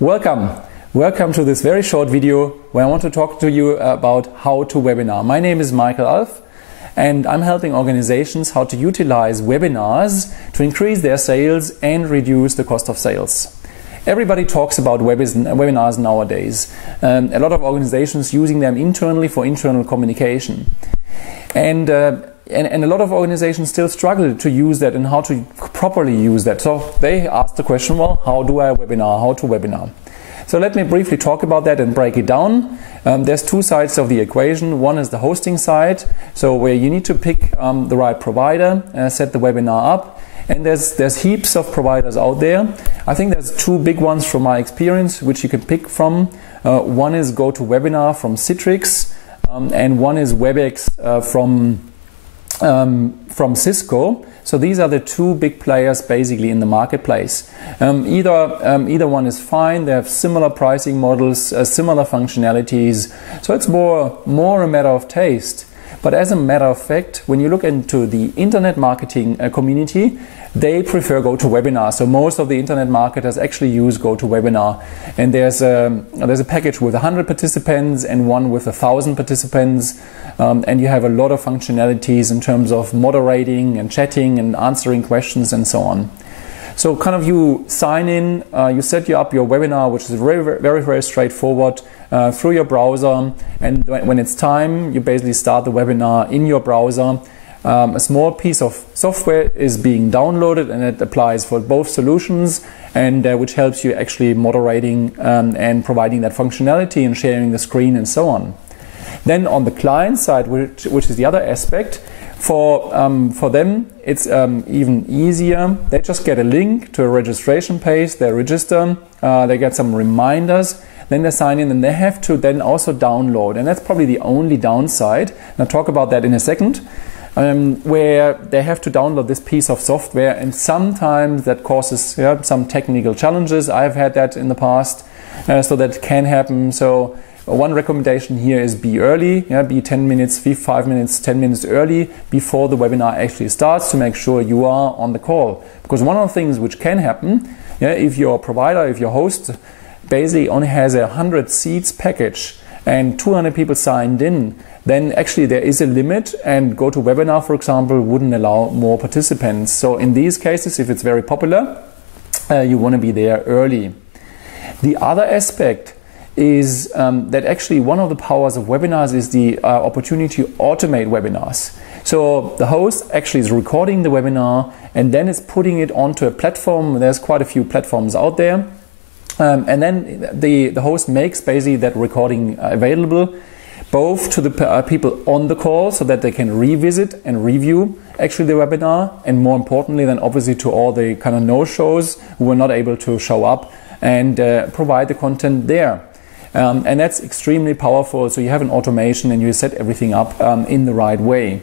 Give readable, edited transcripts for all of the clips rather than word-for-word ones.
Welcome! Welcome to this very short video where I want to talk to you about how to webinar. My name is Michael Alf and I'm helping organizations how to utilize webinars to increase their sales and reduce the cost of sales. Everybody talks about webinars nowadays. A lot of organizations using them internally for internal communication. And a lot of organizations still struggle to use that and how to properly use that. So they ask the question, well, how do I webinar? How to webinar? So let me briefly talk about that and break it down. There's two sides of the equation. One is the hosting side, so where you need to pick the right provider, set the webinar up. And there's heaps of providers out there. I think there's two big ones from my experience which you can pick from. One is GoToWebinar from Citrix, and one is WebEx from Cisco. So these are the two big players basically in the marketplace. Either one is fine. They have similar pricing models, similar functionalities. So it's more a matter of taste. But as a matter of fact, when you look into the internet marketing community, they prefer GoToWebinar. So most of the internet marketers actually use GoToWebinar. And there's a package with 100 participants and one with 1,000 participants. And you have a lot of functionalities in terms of moderating and chatting and answering questions and so on. So kind of you sign in, you set up your webinar, which is very straightforward through your browser. And when it's time, you basically start the webinar in your browser. A small piece of software is being downloaded and it applies for both solutions, and which helps you actually moderating and providing that functionality and sharing the screen and so on. Then on the client side, which is the other aspect, for them it's even easier. They just get a link to a registration page, they register, they get some reminders, then they sign in and they have to then also download. And that's probably the only downside, and I'll talk about that in a second, where they have to download this piece of software, and sometimes that causes some technical challenges. I've had that in the past, so that can happen. So one recommendation here is be early, be 10 minutes, 5 minutes, 10 minutes early before the webinar actually starts to make sure you are on the call. Because one of the things which can happen, if your provider, if your host basically only has a 100 seats package and 200 people signed in, then actually there is a limit, and GoToWebinar, for example, wouldn't allow more participants. So in these cases, if it's very popular, you want to be there early. The other aspect is that actually one of the powers of webinars is the opportunity to automate webinars. So the host actually is recording the webinar and then it's putting it onto a platform. There's quite a few platforms out there. And then the host makes basically that recording available both to the people on the call so that they can revisit and review actually the webinar, and more importantly then obviously to all the kind of no-shows who were not able to show up, and provide the content there. And that's extremely powerful. So you have an automation and you set everything up in the right way.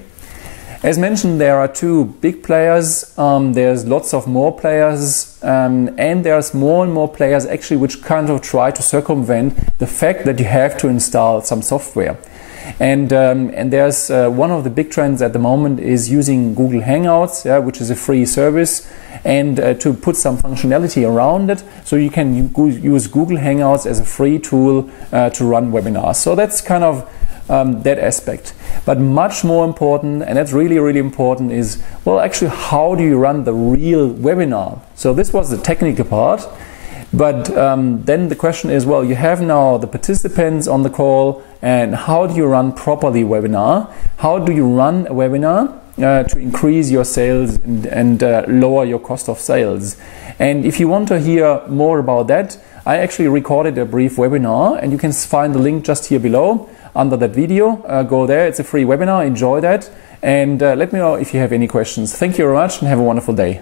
As mentioned, there are two big players. There's lots of more players, and there's more and more players actually which kind of try to circumvent the fact that you have to install some software. And there's one of the big trends at the moment is using Google Hangouts, which is a free service, and to put some functionality around it, so you can use Google Hangouts as a free tool to run webinars. So that's kind of that aspect. But much more important, and that's really important, is, well, actually how do you run the real webinar? So this was the technical part, but then the question is, well, you have now the participants on the call, and how do you run properly webinar? How do you run a webinar to increase your sales and lower your cost of sales? And if you want to hear more about that, I actually recorded a brief webinar, and you can find the link just here below under that video. Go there, it's a free webinar, enjoy that, and let me know if you have any questions. Thank you very much and have a wonderful day.